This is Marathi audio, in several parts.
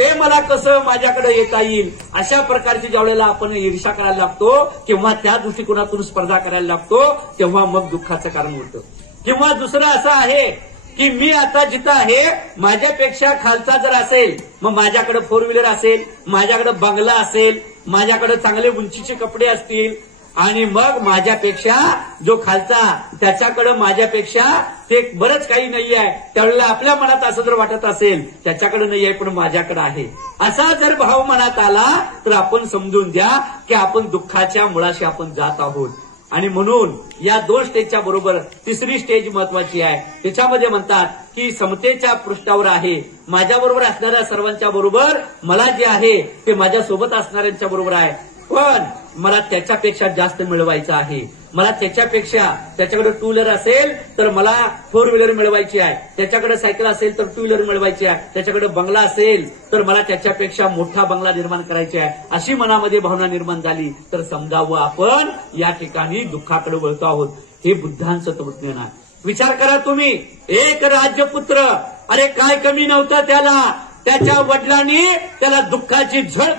ते मला कसं माझ्याकडे येता येईल, अशा प्रकारची ज्या वेळेला आपण ईर्ष्या करायला लागतो किंवा त्या दृष्टिकोनातून स्पर्धा करायला लागतो तेव्हा मग दुःखाचं कारण होतं. किंवा दुसरं असं आहे की मी आता जिथं आहे माझ्यापेक्षा खालचा जर असेल, मग माझ्याकडे 4 व्हीलर असेल, माझ्याकडे बंगला असेल, माझ्याकडे चांगले उंचीचे कपडे असतील आणि मग माझ्यापेक्षा जो खालचा त्याच्याकडे माझ्यापेक्षा ते बरंच काही नाही आहे, त्यावेळेला आपल्या मनात असं जर वाटत असेल त्याच्याकडे नाही आहे पण माझ्याकडे आहे, असा जर भाव मनात आला तर आपण समजून द्या की आपण दुःखाच्या मुळाशी आपण जात आहोत. आणि म्हणून या 2 स्टेजच्या बरोबर 3री स्टेज महत्वाची आहे. त्याच्यामध्ये म्हणतात की समतेच्या पृष्ठावर आहे, माझ्याबरोबर असणाऱ्या सर्वांच्या बरोबर मला जे आहे ते माझ्यासोबत असणाऱ्यांच्या बरोबर आहे, पण मला त्याच्यापेक्षा जास्त मिळवायचं आहे. मला त्याच्याकडे 2 व्हीलर असेल तर मला 4 व्हीलर मिळवायची आहे, त्याच्याकडे सायकल असेल तर 2 व्हीलर मिळवायची आहे, त्याच्याकडे बंगला असेल तर मला त्याच्यापेक्षा मोठा बंगला निर्माण करायचा आहे, अशी मनामध्ये भावना निर्माण झाली तर समजावं आपण या ठिकाणी दुःखाकडे वळतो आहोत. हे बुद्धांचं तत्वज्ञान आहे. विचार करा तुम्ही, एक राजपुत्र, अरे काय कमी नव्हतं त्याला, त्याच्या वडिलांनी त्याला दुःखाची झळ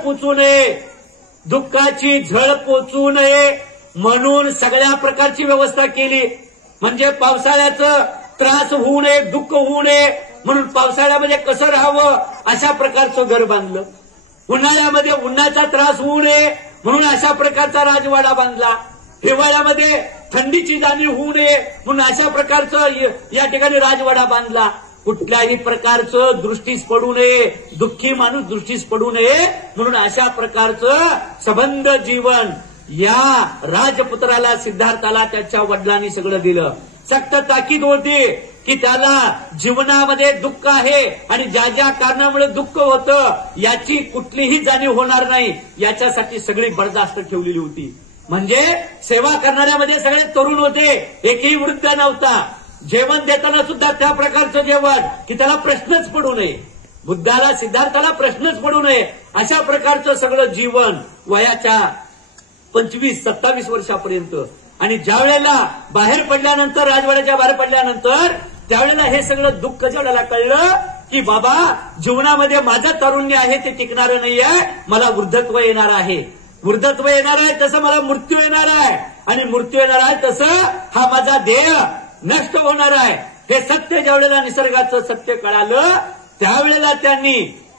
पोचू नये म्हणून सगळ्या प्रकारची व्यवस्था केली. म्हणजे पावसाळ्याचं त्रास होऊ नये, दुःख होऊ नये म्हणून पावसाळ्यामध्ये कसं राहावं अशा प्रकारचं घर बांधलं. उन्हाळ्यामध्ये उन्हाचा त्रास होऊ नये म्हणून अशा प्रकारचा राजवाडा बांधला. हिवाळ्यामध्ये थंडीची जाणीव होऊ नये म्हणून अशा प्रकारचं या ठिकाणी राजवाडा बांधला. कुठल्याही प्रकारचं दृष्टीस पडू नये, दुःखी माणूस दृष्टीस पडू नये म्हणून अशा प्रकारचं सबंध जीवन या राजपुत्राला, सिद्धार्थाला त्याच्या वडिलांनी सगळं दिलं. सक्त ताकीद होती की त्याला जीवनामध्ये दुःख आहे आणि ज्या ज्या कारणामुळे दुःख होतं याची कुठलीही जाणीव होणार नाही याच्यासाठी सगळी बरदास्त ठेवलेली होती. म्हणजे सेवा करणाऱ्यामध्ये सगळे तरुण होते, एकही वृद्ध नव्हता. जेवण देताना सुद्धा त्या प्रकारचं जेवण की त्याला प्रश्नच पडू नये, बुद्धाला, सिद्धार्थाला प्रश्नच पडू नये अशा प्रकारचं सगळं जीवन वयाच्या 25-27 वर्षापर्यंत. आणि ज्या वेळेला बाहेर पडल्यानंतर, राजवाड्याच्या बाहेर पडल्यानंतर त्यावेळेला हे सगळं दुःख ज्या वेळेला कळलं की बाबा जीवनामध्ये माझं तारुण्य आहे ते टिकणारं नाहीये, मला वृद्धत्व येणार आहे, वृद्धत्व येणार आहे तसं मला मृत्यू येणार आहे आणि मृत्यू येणार आहे तसं हा माझा देह नष्ट होणार आहे. हे सत्य ज्या वेळेला निसर्गाचं सत्य कळालं त्यावेळेला त्यांनी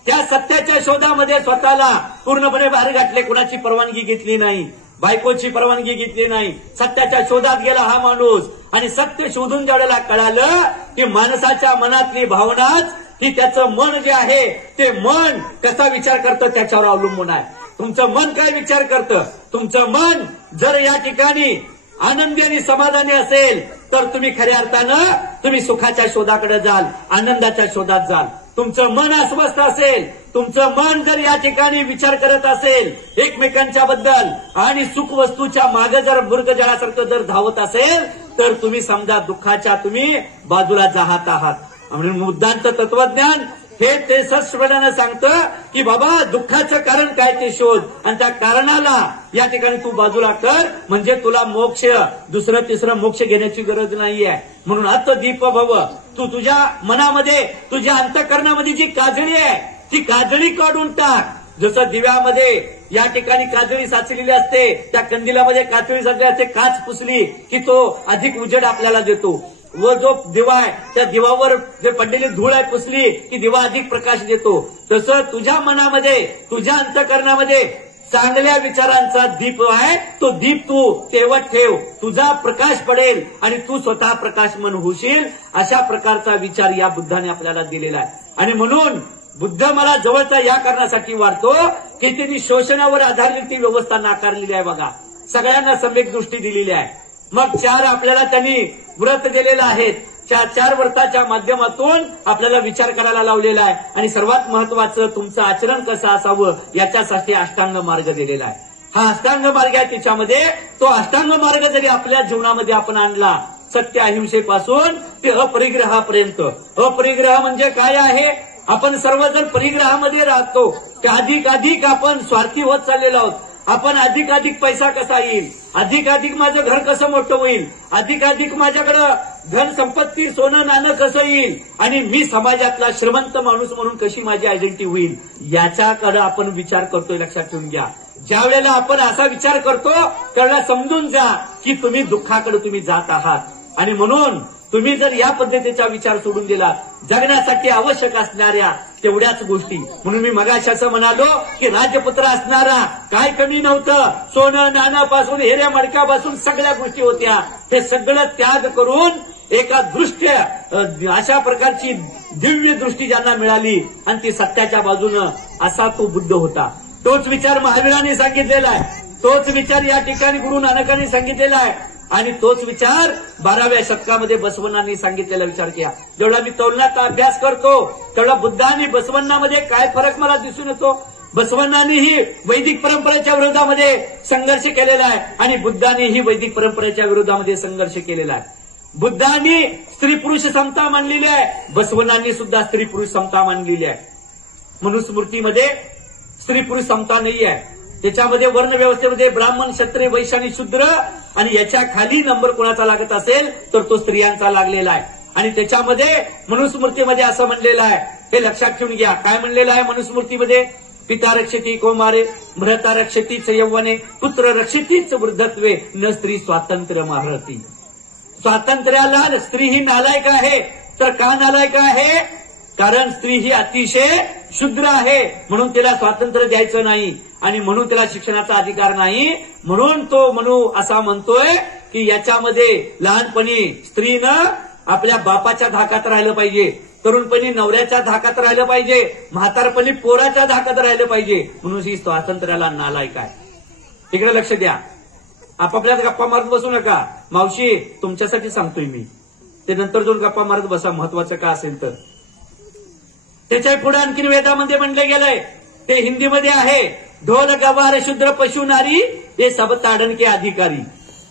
त्या सत्याच्या शोधामध्ये स्वतःला पूर्णपणे बाहेर घातले. कुणाची परवानगी घेतली नाही, बायकोची परवानगी घेतली नाही, सत्याच्या शोधात गेला हा माणूस. आणि सत्य शोधून ज्या वेळेला कळालं की माणसाच्या मनातली भावनाच की त्याचं मन जे आहे ते मन कसा विचार करतं त्याच्यावर अवलंबून आहे. तुमचं मन काय विचार करतं, तुमचं मन जर या ठिकाणी आनंदी आणि समाधानी असेल तर तुम्ही खऱ्या अर्थानं तुम्ही सुखाच्या शोधाकडे जाल, आनंदाच्या शोधात जाल. तुमचं मन अस्वस्थ असेल, तुमचं मन जर या ठिकाणी विचार करत असेल एकमेकांच्या बद्दल आणि सुख वस्तूच्या मागे जर मृगजळासारखं जर धावत असेल तर तुम्ही समजा दुःखाच्या तुम्ही बाजूला जात आहात. म्हणून बुद्धांचं तत्वज्ञान हे ते स्पष्टपणे सांगतं की बाबा दुःखाचं कारण काय ते शोध आणि त्या कारणाला या ठिकाणी तू बाजूला कर, म्हणजे तुला मोक्ष, दुसरं तिसरं मोक्ष घेण्याची गरज नाहीये. म्हणून अत्दीप भव, तू तुझ्या मनामध्ये, तुझ्या अंतःकरणामध्ये जी काजळी आहे ती काजळी काढून टाक. जसं दिव्यामध्ये या ठिकाणी काजळी साचलेली असते, त्या कंदिलामध्ये काजळी साचलेली असते, काच पुसली की तो अधिक उजेड आपल्याला देतो. व जो दिवा आहे त्या दिवावर जे पडलेली धूळ आहे पुसली की दिवा अधिक प्रकाश देतो. तसं तुझ्या मनामध्ये, तुझ्या अंतःकरणामध्ये चांगल्या विचारांचा दीप आहे, तो दीप तू तेवत ठेव, तुझा प्रकाश पडेल आणि तू स्वतः प्रकाशमान होशील. अशा प्रकारचा विचार या बुद्धाने आपल्याला दिलेला आहे. आणि म्हणून बुद्ध मला जवळचा या कारणासाठी वाटतो की त्यांनी शोषणावर आधारलेली ती व्यवस्था नाकारलेली आहे. बघा, सगळ्यांना सम्यक दृष्टी दिलेली आहे. मग 4 आपल्याला त्यांनी व्रत दिलेलं आहेत, 4 व्रताच्या माध्यमातून आपल्याला विचार करायला लावलेला आहे. आणि सर्वात महत्वाचं तुमचं आचरण कसं असावं याच्यासाठी अष्टांग मार्ग दिलेला आहे. हा अष्टांग मार्ग आहे, त्याच्यामध्ये तो अष्टांग मार्ग जरी आपल्या जीवनामध्ये आपण आणला, सत्य अहिंसेपासून ते अपरिग्रहापर्यंत. अपरिग्रह म्हणजे काय आहे, आपण सर्वजण परिग्रहामध्ये राहतो, ते अधिक आपण स्वार्थी होत चाललेलो आहोत. आपण अधिक पैसा कसा येईल, अधिक माझं घर कसं मोठं होईल, अधिक माझ्याकडं धन संपत्ती सोनं नाणं कसं येईल आणि मी समाजातला श्रीमंत माणूस म्हणून कशी माझी आयडेंटिटी होईल, याच्याकडे आपण विचार करतोय. लक्षात ठेवून घ्या. ज्या वेळेला आपण असा विचार करतो त्यावेळेला समजून जा की तुम्ही दुःखाकडे तुम्ही जात आहात. आणि म्हणून तुम्ही जर या पद्धतीचा विचार सोडून दिला, जगण्यासाठी आवश्यक असणाऱ्या तेवढ्याच गोष्टी, म्हणून मी मगाशी असं म्हणालो की राजपुत्र असणारा काय कमी नव्हतं. सोनं नाण्यापासून हेऱ्या मडक्यापासून सगळ्या गोष्टी होत्या. हे सगळं त्याग करून एका दृष्ट्या अशा प्रकारची दिव्य दृष्टी ज्यांना मिळाली आणि ती सत्याच्या बाजूनं, असा तो बुद्ध होता. तोच विचार महावीरांनी सांगितलेला आहे. तोच विचार या ठिकाणी गुरु नानकांनी सांगितलेला आहे. आणि तोच विचार 12व्या शतकामध्ये बसवण्णांनी सांगितलेला विचार केला. जेवढा मी तरुणाचा अभ्यास करतो तेवढा बुद्धांनी बसवण्णामध्ये काय फरक मला दिसून येतो. बसवण्णांनीही वैदिक परंपरेच्या विरोधामध्ये संघर्ष केलेला आहे आणि बुद्धांनीही वैदिक परंपरेच्या विरोधामध्ये संघर्ष केलेला आहे. बुद्धांनी स्त्री पुरुष समता मांडलेली आहे, बसवण्णांनी सुद्धा स्त्री पुरुष समता मांडलेली आहे. मनुस्मृतीमध्ये स्त्री पुरुष समता नाही आहे. त्याच्यामध्ये वर्ण व्यवस्थेमध्ये ब्राह्मण क्षत्रिय वैश्य आणि शूद्र, आणि याच्या खाली नंबर कोणाचा लागत असेल तर तो स्त्रियांचा लागलेला आहे. आणि त्याच्यामध्ये मनुस्मृतीमध्ये असं म्हणलेलं आहे, हे लक्षात ठेवून घ्या. काय म्हणलेलं आहे मनुस्मृतीमध्ये? पिता रक्षती कौमारे, भ्रता रक्षतीच यौवने, पुत्र रक्षतीच वृद्धत्वे, न स्त्री स्वातंत्र्य माहरती. स्वातंत्र्याला स्त्री ही नालायक आहे. तर का नालायक आहे? कारण स्त्री ही अतिशय शूद्र आहे, म्हणून तिला स्वातंत्र्य द्यायचं नाही आणि म्हणून तिला शिक्षणाचा अधिकार नाही. म्हणून तो मनू असा म्हणतोय की याच्यामध्ये लहानपणी स्त्रीनं आपल्या बापाच्या धाकात राहिलं पाहिजे, तरुणपणी नवऱ्याच्या धाकात राहिलं पाहिजे, म्हातारपणी पोराच्या धाकात राहिलं पाहिजे. म्हणून ही स्वातंत्र्याला नालायक आहे. इकडे लक्ष द्या. आपापल्यात गप्पा मारत बसू नका. मावशी तुमच्यासाठी सांगतोय मी, ते नंतर जाऊन गप्पा मारत बसा, महत्वाचं का असेल तर. त्याच्या पुढे आणखीन वेदामध्ये म्हणलं गेलंय, ते हिंदीमध्ये आहे, ढोल गवार शूद्र पशु नारी हे सब ताडण के अधिकारी.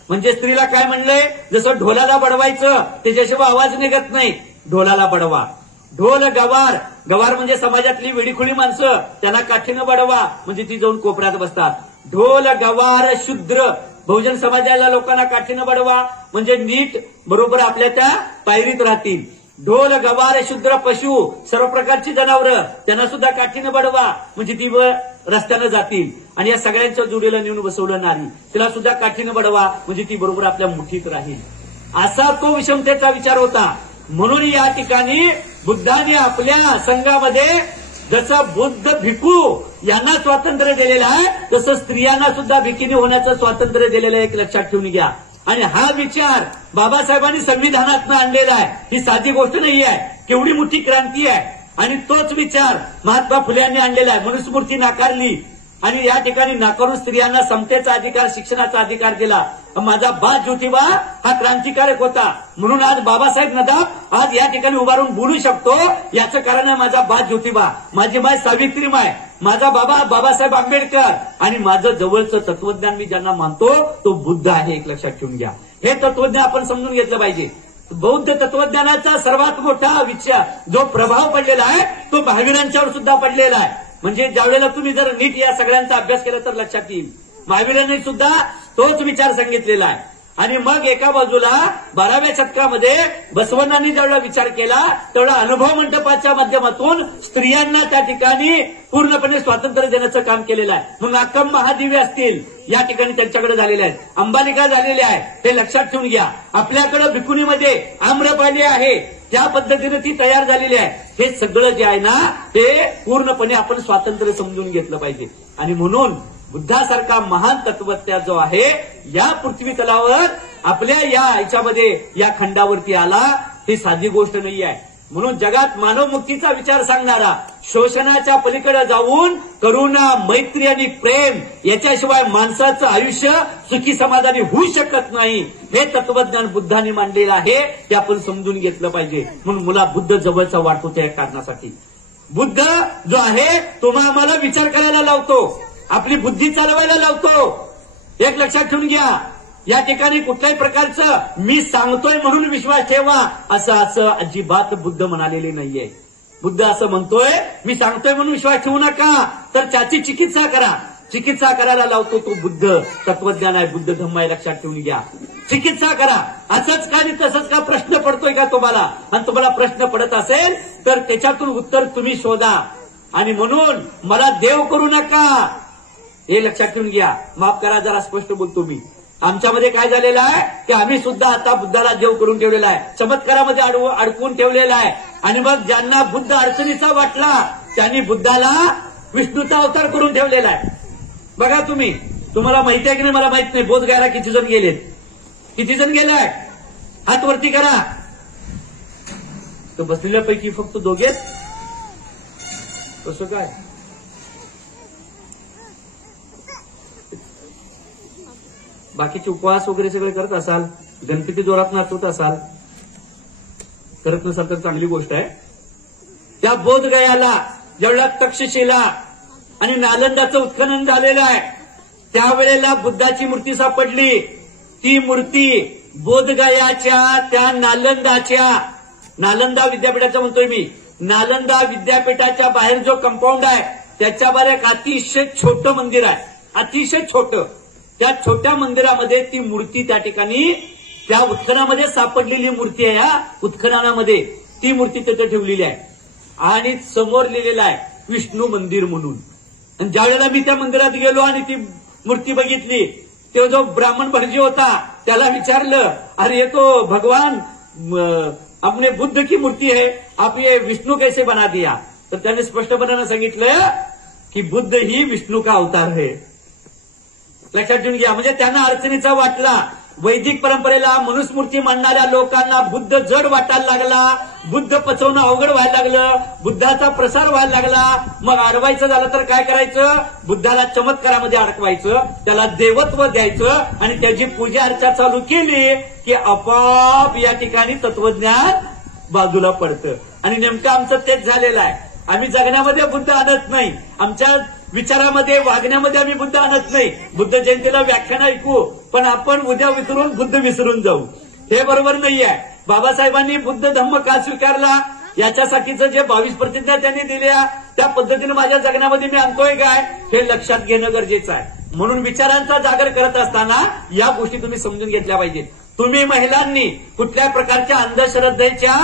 म्हणजे स्त्रीला काय म्हणलंय? जसं ढोलाला बडवायचं त्याच्याशिवाय आवाज निघत नाही, ढोलाला बडवा. ढोल गवार, गवार म्हणजे समाजातली वेडीखुळी माणसं, त्यांना काठीनं बडवा म्हणजे ती जाऊन कोपऱ्यात बसतात. ढोल गवार शूद्र, बहुजन समाजाला लोकांना काठीनं बडवा म्हणजे नीट बरोबर आपल्या त्या पायरीत राहतील. ढोल गवार शूद्र पशु, सर्व प्रकारची जनावरं, त्यांना सुद्धा काठीनं बडवा म्हणजे ती रस्त्यानं जातील. आणि या सगळ्यांच्या जोडीला नेऊन बसवलं नारी, तिला सुद्धा काठीनं बडवा म्हणजे ती बरोबर आपल्या मुठीत राहील. असा तो विषमतेचा विचार होता. म्हणून या ठिकाणी बुद्धाने आपल्या संघामध्ये जसं बुद्ध भिक्खू यांना स्वातंत्र्य दिलेलं आहे, तसं स्त्रियांना सुद्धा भिकिनी होण्याचं स्वातंत्र्य दिलेलं आहे. एक लक्षात ठेवून घ्या. आणि हा विचार बाबासाहेबांनी संविधानातनं आणलेला आहे. ही साधी गोष्ट नाही आहे, केवढी मोठी क्रांती आहे. आणि तोच विचार महात्मा फुले यांनी आणलेला आहे. मनुस्मृती नाकारली आणि या ठिकाणी नाकारून स्त्रियांना समतेचा अधिकार, शिक्षणाचा अधिकार दिला. माझा बा ज्योतिबा हा क्रांतिकारक होता, म्हणून आज बाबासाहेब नदाब आज या ठिकाणी उभारून बोलू शकतो. याचं कारण आहे माझा बा ज्योतिबा, माझी माय सावित्रीमाय, माझा बाबा बाबासाहेब आंबेडकर आणि माझं जवळचं तत्वज्ञान मी ज्यांना मानतो तो बुद्ध आहे. एक लक्षात ठेवून घ्या. हे तत्वज्ञान आपण समजून घेतलं पाहिजे. बौद्ध तत्वज्ञानाचा सर्वात मोठा विचार जो प्रभाव पडलेला आहे तो महावीरांच्यावर सुद्धा पडलेला आहे. म्हणजे ज्यावेळेला तुम्ही जर नीट या सगळ्यांचा अभ्यास केला तर लक्षात येईल, महावीरांनी सुद्धा तोच विचार सांगितलेला आहे. आणि मग एका बाजूला 12व्या शतकामध्ये बसवण्णांनी जेवढा विचार केला तेवढा अनुभव मंडपाच्या माध्यमातून स्त्रियांना त्या ठिकाणी पूर्णपणे स्वातंत्र्य देण्याचं काम केलेलं आहे. मग अक्कम महादिव्य असतील या ठिकाणी त्यांच्याकडे झालेले आहेत, अंबालिका झालेले आहे. हे लक्षात ठेवून घ्या. आपल्याकडे भिकुनीमध्ये आम्रपाली आहे, त्या पद्धतीने ती तयार झालेली आहे. हे सगळं जे आहे ना ते पूर्णपणे आपण स्वातंत्र्य समजून घेतलं पाहिजे. आणि म्हणून बुद्धासारखा महान तत्वज्ञ जो आहे या पृथ्वी तलावर आपल्या या याच्यामध्ये या खंडावरती आला, ही साधी गोष्ट नाही आहे. म्हणून जगात मानव मुक्तीचा विचार सांगणारा, शोषणाच्या पलीकडे जाऊन करुणा, मैत्री आणि प्रेम याच्याशिवाय माणसाचं आयुष्य सुखी समाधानी होऊ शकत नाही. हे तत्वज्ञान बुद्धाने मांडलेलं आहे, ते आपण समजून घेतलं पाहिजे. म्हणून मला बुद्ध जवळचा वाटतो त्या कारणासाठी. बुद्ध जो आहे तो आम्हाला विचार करायला लावतो, आपली बुद्धी चालवायला लावतो. एक लक्षात ठेवून घ्या. या ठिकाणी कुठल्याही प्रकारचं मी सांगतोय म्हणून विश्वास ठेवा असं अजिबात बुद्ध म्हणालेले नाहीये. बुद्ध असं म्हणतोय मी सांगतोय म्हणून विश्वास ठेवू नका, तर त्याची चिकित्सा करा. चिकित्सा करायला लावतो तो बुद्ध तत्वज्ञान आहे, बुद्ध धम्म आहे, लक्षात ठेवून घ्या. चिकित्सा करा. असंच का आणि तसंच का प्रश्न पडतोय का तुम्हाला? आणि तुम्हाला प्रश्न पडत असेल तर त्याच्यातून उत्तर तुम्ही शोधा. आणि म्हणून मला देव करू नका हे लक्षात ठेवून घ्या. माफ करा, जरा स्पष्ट बोलतो मी. आमच्यामध्ये काय झालेलं आहे की आम्ही सुद्धा आता बुद्धाला देव करून ठेवलेला आहे, चमत्कारामध्ये अडकवून ठेवलेला आहे. आणि मग ज्यांना बुद्ध अडचणीचा वाटला त्यांनी बुद्धाला विष्णूचा अवतार करून ठेवलेला आहे. बघा तुम्ही, तुम्हाला माहिती आहे की नाही मला माहित नाही, बोधगयाला किती जण गेलेत? किती जण गेलाय? हात वरती करा. तर बसलेल्यापैकी फक्त दोघेच? कसं काय? बाकीचे उपवास वगैरे सगळे करत असाल, गणपती जोरात नाचवत असाल, करत नसाल तर चांगली गोष्ट आहे. त्या बोधगयाला ज्यावेळेला तक्षशिला आणि नालंदाचं उत्खनन झालेलं आहे त्यावेळेला बुद्धाची मूर्ती सापडली. ती मूर्ती बोधगयाच्या त्या नालंदा विद्यापीठाचं म्हणतोय मी, नालंदा विद्यापीठाच्या बाहेर जो कंपाऊंड आहे त्याच्यावर एक अतिशय छोटं मंदिर आहे, अतिशय छोटं. त्या छोट्या मंदिरामध्ये ती मूर्ती त्या ठिकाणी त्या उत्खनामध्ये सापडलेली मूर्ती आहे. या उत्खननामध्ये ती मूर्ती तिथे ठेवलेली आहे आणि समोर लिहिलेलं आहे विष्णू मंदिर म्हणून. आणि ज्यावेळेला मी त्या मंदिरात गेलो आणि ती मूर्ती बघितली, तो जो ब्राह्मण भटजी होता त्याला विचारलं, अरे ये तो भगवान अपने बुद्ध की मूर्ती है, आप ये विष्णू कैसे बना दिया? तर त्याने स्पष्टपणे सांगितलं की बुद्ध ही विष्णू का अवतार है. लक्षात ठेवून घ्या. म्हणजे त्यांना अडचणीचा वाटला. वैदिक परंपरेला मनुस्मृती मानणाऱ्या लोकांना बुद्ध जड वाटायला लागला, बुद्ध पचवणं अवघड व्हायला लागलं, बुद्धाचा प्रसार व्हायला लागला. मग अडवायचं झालं तर काय करायचं? बुद्धाला चमत्कारामध्ये अडकवायचं, त्याला देवत्व द्यायचं आणि त्याची पूजा अर्चा चालू केली की आपोआप या ठिकाणी तत्वज्ञान बाजूला पडतं. आणि नेमकं आमचं तेच झालेलं आहे. आम्ही जगण्यामध्ये बुद्ध आणत नाही, आमच्या विचारामध्ये वागण्यामध्ये आम्ही बुद्ध आणत नाही. बुद्ध जयंतीला व्याख्यान ऐकू पण आपण उद्या विसरून बुद्ध विसरून जाऊ, हे बरोबर नाही आहे. बाबासाहेबांनी बुद्ध धम्म का स्वीकारला याच्यासाठीचं जे 22 प्रतिज्ञा त्यांनी दिल्या त्या पद्धतीने माझ्या जगण्यामध्ये मी आणतोय काय हे लक्षात घेणं गरजेचं आहे. म्हणून विचारांचा जागर करत असताना या गोष्टी तुम्ही समजून घेतल्या पाहिजेत. तुम्ही महिलांनी कुठल्या प्रकारच्या अंधश्रद्धेच्या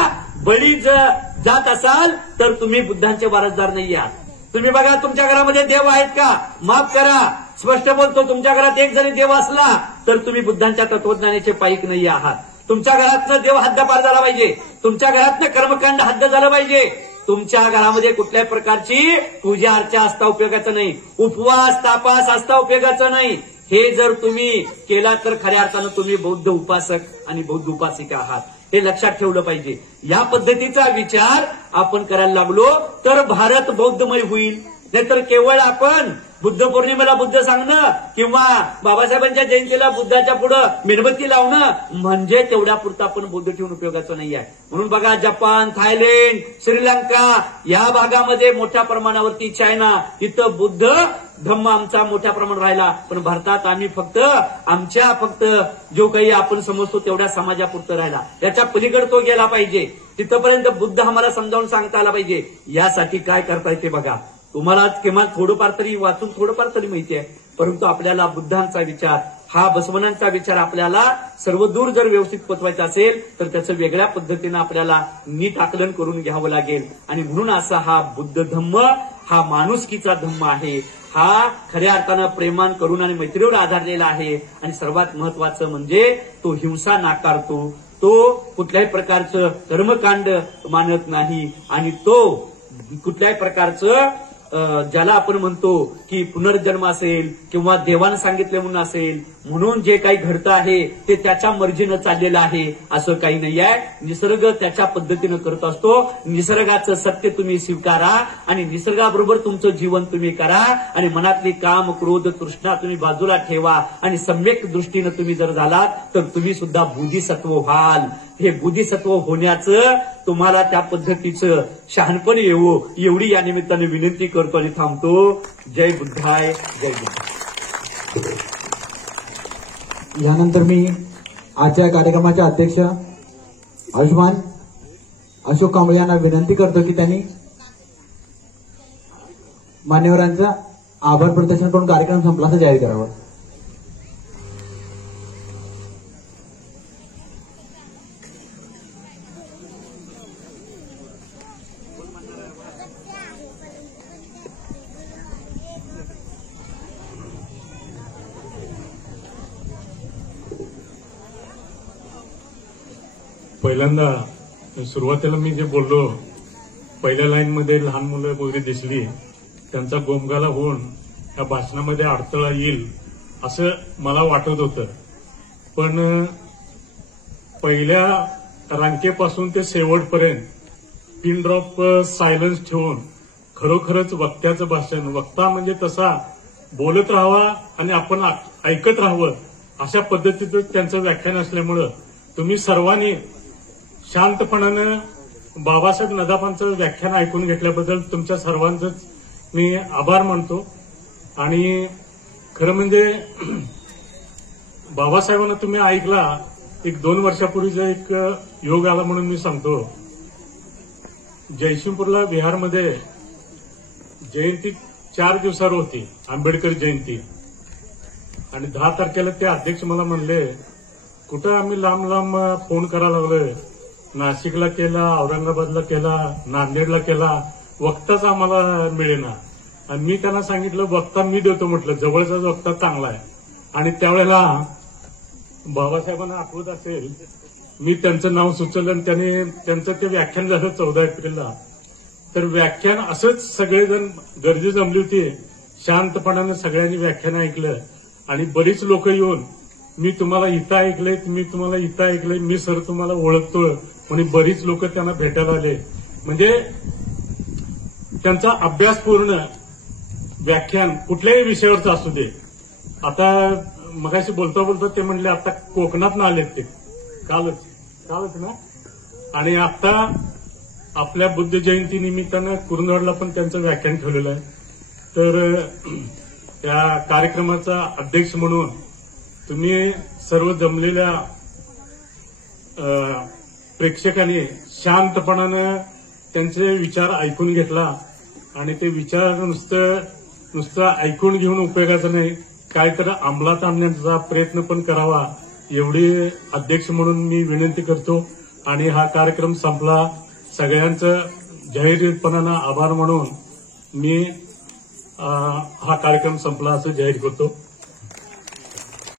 बळी जात असाल तर तुम्ही बुद्धांचे वारसदार नाही आहात. तुम्ही बघा तुमच्या घरामध्ये देव आहेत का? माफ करा, स्पष्ट बोलतो, तुमच्या घरात एक जरी देव असला तर तुम्ही बुद्धांच्या तत्वज्ञानाचे पाईक नाही आहात. तुमच्या घरातनं देव हद्दपार झाला पाहिजे, तुमच्या घरातनं कर्मकांड हद्द झालं पाहिजे. तुमच्या घरामध्ये कुठल्याही प्रकारची पूजा अर्चा असता उपयोगाचं नाही, उपवास तापास असता उपयोगाचं नाही. हे जर तुम्ही केला तर खऱ्या अर्थानं तुम्ही बौद्ध उपासक आणि बौद्ध उपासिका आहात, हे लक्षात ठेवलं पाहिजे. या पद्धतीचा विचार आपण करायला लागलो तर भारत बौद्धमय होईल. नाहीतर केवळ आपण बुद्ध पौर्णिमेला बुद्ध सांगणं किंवा बाबासाहेबांच्या जयंतीला बुद्धाच्या पुढं मेणबत्ती लावणं म्हणजे तेवढ्या पुरतं आपण बौद्ध ठेवून उपयोगाचं नाही आहे. म्हणून बघा जपान, थायलंड, श्रीलंका या भागामध्ये मोठ्या प्रमाणावरती, चायना, इथं बुद्ध धम्म आमचा मोठ्या प्रमाणात राहिला. पण भारतात आम्ही फक्त जो काही आपण समजतो तेवढ्या समाजापुरतं राहिला. याच्या पलीकडे तो गेला पाहिजे. तिथपर्यंत बुद्ध आम्हाला समजावून सांगता आला पाहिजे. यासाठी काय करता येते बघा. तुम्हाला किमान थोडंफार तरी वाचून थोडंफार तरी माहिती आहे, परंतु आपल्याला बुद्धांचा विचार, हा बसवनांचा विचार आपल्याला सर्वदूर जर व्यवस्थित पोचवायचा असेल तर त्याचं वेगळ्या पद्धतीनं आपल्याला नीट आकलन करून घ्यावं लागेल. आणि म्हणून असा हा बुद्ध धम्म हा माणुसकीचा धम्म आहे. हा खऱ्या अर्थानं प्रेमान, करुणा आणि मैत्रीवर आधारलेला आहे. आणि सर्वात महत्वाचं म्हणजे तो हिंसा नाकारतो, तो कुठल्याही प्रकारचं कर्मकांड मानत नाही आणि तो कुठल्याही प्रकारचं ज्याला आपण म्हणतो की पुनर्जन्म असेल किंवा देवानं सांगितले म्हणून असेल, म्हणून जे काही घडतं आहे ते त्याच्या मर्जीनं चाललेलं आहे असं काही नाही आहे. निसर्ग त्याच्या पद्धतीनं करत असतो. निसर्गाचं सत्य तुम्ही स्वीकारा आणि निसर्गाबरोबर तुमचं जीवन तुम्ही करा आणि मनातली काम, क्रोध, तृष्णा तुम्ही बाजूला ठेवा आणि सम्यक दृष्टीनं तुम्ही जर झालात तर तुम्ही सुद्धा बोधिसत्व व्हाल. हे बोधिसत्व होण्याचं तुम्हाला त्या पद्धतीचं शहाणपण येवो एवढी या निमित्ताने विनंती करतो आणि थांबतो. जय बुद्धाय, जय बुद्ध. यानंतर मी आजच्या कार्यक्रमाचे अध्यक्ष आयुष्मान अशोक कांबळे यांना विनंती करतो की त्यांनी मान्यवरांचा आभार प्रदर्शन करून कार्यक्रम संपला असं जाहीर करावं. पहिल्यांदा सुरुवातीला मी जे बोललो, पहिल्या लाईनमध्ये लहान मुलं वगैरे दिसली, त्यांचा गोमगाला होऊन या भाषणामध्ये अडथळा येईल असं मला वाटत होतं. पण पहिल्या रांकेपासून ते शेवटपर्यंत पिन ड्रॉप सायलन्स ठेवून खरोखरच वक्त्याचं भाषण, वक्ता म्हणजे तसा बोलत राहावा आणि आपण ऐकत राहावं अशा पद्धतीचं त्यांचं व्याख्यान असल्यामुळं तुम्ही सर्वांनी शांतपणानं बाबासाहेब नदाफांचं व्याख्यान ऐकून घेतल्याबद्दल तुमच्या सर्वांचंच मी आभार मानतो. आणि खरं म्हणजे बाबासाहेबांना तुम्ही ऐकला, एक 2 वर्षापूर्वीचा एक योग आला म्हणून मी सांगतो. जयसिंगपूरला बिहारमध्ये जयंती 4 दिवसावर होती, आंबेडकर जयंती, आणि 10 तारखेला ते अध्यक्ष मला म्हणले, कुठं आम्ही लांब लांब फोन करायला लागलोय, नाशिकला केला, औरंगाबादला केला, नांदेडला केला, वक्ताच आम्हाला मिळेना. आणि मी त्यांना सांगितलं, वक्ता मी देतो म्हटलं, जवळचाच वक्ता चांगला आहे. आणि त्यावेळेला बाबासाहेबांना आठवत असेल, मी त्यांचं नाव सुचवलं आणि त्यांचं ते व्याख्यान झालं 14 एप्रिलला. तर व्याख्यान असंच सगळेजण गर्दी जमली होती, शांतपणानं सगळ्यांनी व्याख्यान ऐकलं. आणि बरीच लोक येऊन, मी तुम्हाला इथं ऐकलंय, मी तुम्हाला इथं ऐकलंय, मी सर तुम्हाला ओळखतोय म्हणून बरीच लोक त्यांना भेटायला आले. म्हणजे त्यांचा अभ्यासपूर्ण व्याख्यान कुठल्याही विषयावरचं असू दे. आता मगाशी बोलता बोलता ते म्हणले, आता कोकणात आलेत ते, कालच ना. आणि आता आपल्या बुद्ध जयंती निमित्तानं कुरुंदवाडला पण त्यांचं व्याख्यान ठेवलेलं आहे. तर त्या कार्यक्रमाचा अध्यक्ष म्हणून तुम्ही सर्व जमलेल्या प्रेक्षकांनी शांतपणानं त्यांचे विचार ऐकून घेतला. आणि ते विचार नुसतं ऐकून घेऊन उपयोगाचा नाही, काहीतरी अंमलात आणण्याचा प्रयत्न पण करावा, एवढी अध्यक्ष म्हणून मी विनंती करतो. आणि हा कार्यक्रम संपला, सगळ्यांचं जाहीरपणानं आभार म्हणून मी हा कार्यक्रम संपला असं जाहीर करतो.